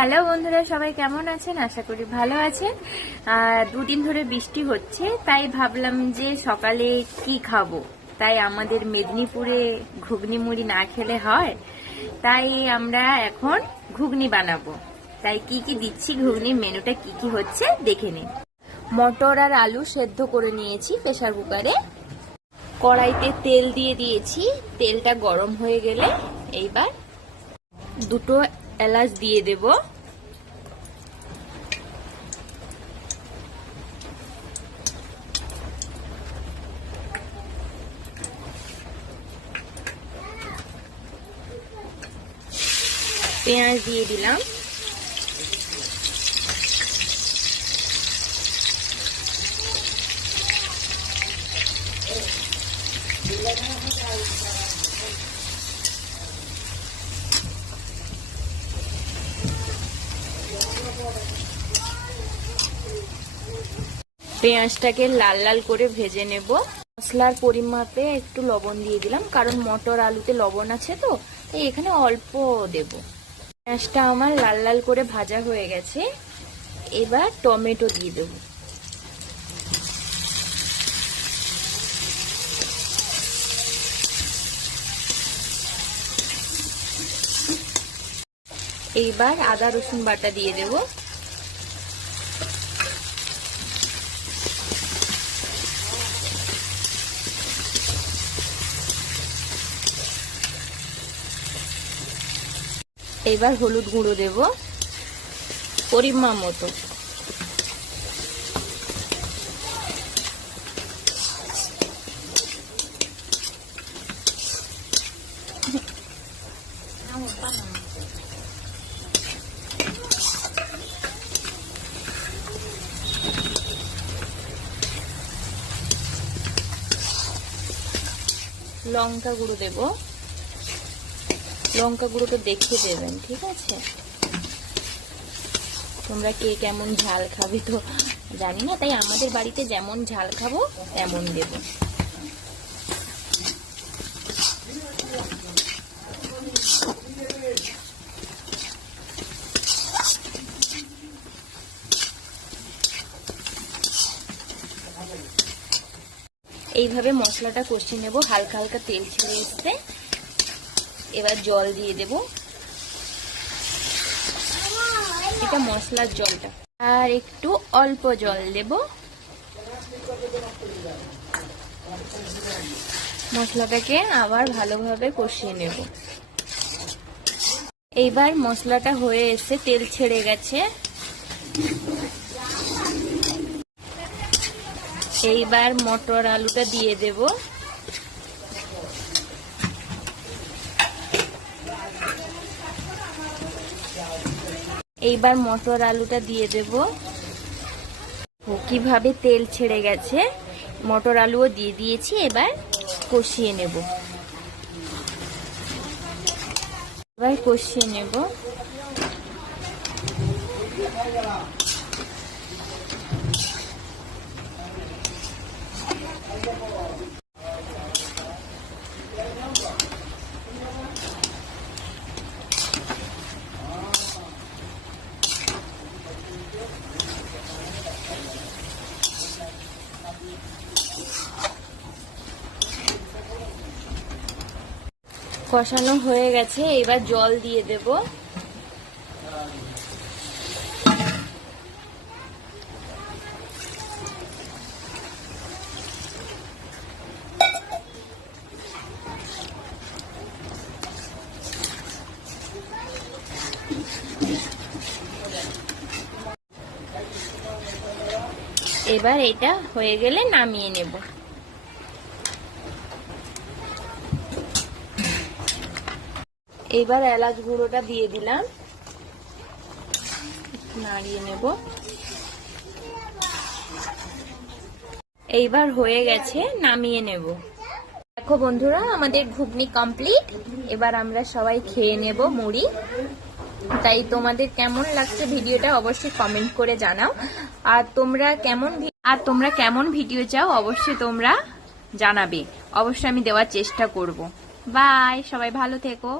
Hello বন্ধুরা, সবাই কেমন আছেন? আশা করি ভালো আছেন। দুদিন ধরে বৃষ্টি হচ্ছে, তাই ভাবলাম যে সকালে কি খাবো। তাই আমাদের মেদিনীপুরে ঘুগনি মুড়ি না খেলে হয়, তাই আমরা এখন ঘুগনি বানাবো। তাই কি কি দিচ্ছি, ঘুগনির মেনুটা কি কি হচ্ছে দেখে নিন। মটর আর আলু সেদ্ধ করে নিয়েছি প্রেসার কুকারে। কড়াইতে তেল দিয়ে দিয়েছি, তেলটা গরম হয়ে গেলে এইবার দুটো এলাচ দিয়ে দেব। পেঁয়াজ দিয়ে দিলাম। পেঁয়াজটাকে লাল লাল করে ভেজে নেব। মশলার পরিমাপে একটু লবণ দিয়ে দিলাম, কারণ মটর আলুতে লবণ আছে তো, তাই এখানে অল্প দেব। পেঁয়াজটা আমার লাল লাল করে ভাজা হয়ে গেছে, এবার টমেটো দিয়ে দেব। এইবার আদা রসুন বাটা দিয়ে দেব। এইবার হলুদ গুঁড়ো দেব পরিমাণ মতো। লঙ্কা গুঁড়ো দেব। লঙ্কা গুঁড়োটা দেখে দেবেন, ঠিক আছে? তোমরা কে কেমন ঝাল খাবে তো জানি না, তাই আমাদের বাড়িতে যেমন ঝাল খাবো তেমন দেব। এইভাবে মশলাটা কষিয়ে নেব, হালকা হালকা তেল ছেড়ে এসছে। এবার জল দিয়ে দেব, এটা মশলার জলটা, আর একটু অল্প জল দেব। মশলাটাকে আবার ভালোভাবে কষিয়ে নেব। এইবার মশলাটা হয়ে এসে তেল ছেড়ে গেছে। এইবার মটর আলুটা দিয়ে দেব। এইবার মটর আলুটা দিয়ে দেব। কিভাবে তেল ছেড়ে গেছে, মটর আলুও দিয়ে দিয়েছি। এবার কষিয়ে নেব। এবার কষিয়ে নেব। কষানো হয়ে গেছে, এবার জল দিয়ে দেব। এবার এটা হয়ে গেলে নামিয়ে নেব। এবার এলাচ গুঁড়োটা দিয়ে দিলাম, নাড়িয়ে নেব। এইবার হয়ে গেছে, নামিয়ে নেব। দেখো বন্ধুরা, আমাদের ঘুগনি কমপ্লিট। এবার আমরা সবাই খেয়ে নেব মুড়ি। তাই তোমাদের কেমন লাগছে ভিডিওটা অবশ্যই কমেন্ট করে জানাও। আর তোমরা কেমন ভিডিও চাও অবশ্যই তোমরা জানাবে। অবশ্যই আমি দেওয়ার চেষ্টা করব। বাই, সবাই ভালো থেকো।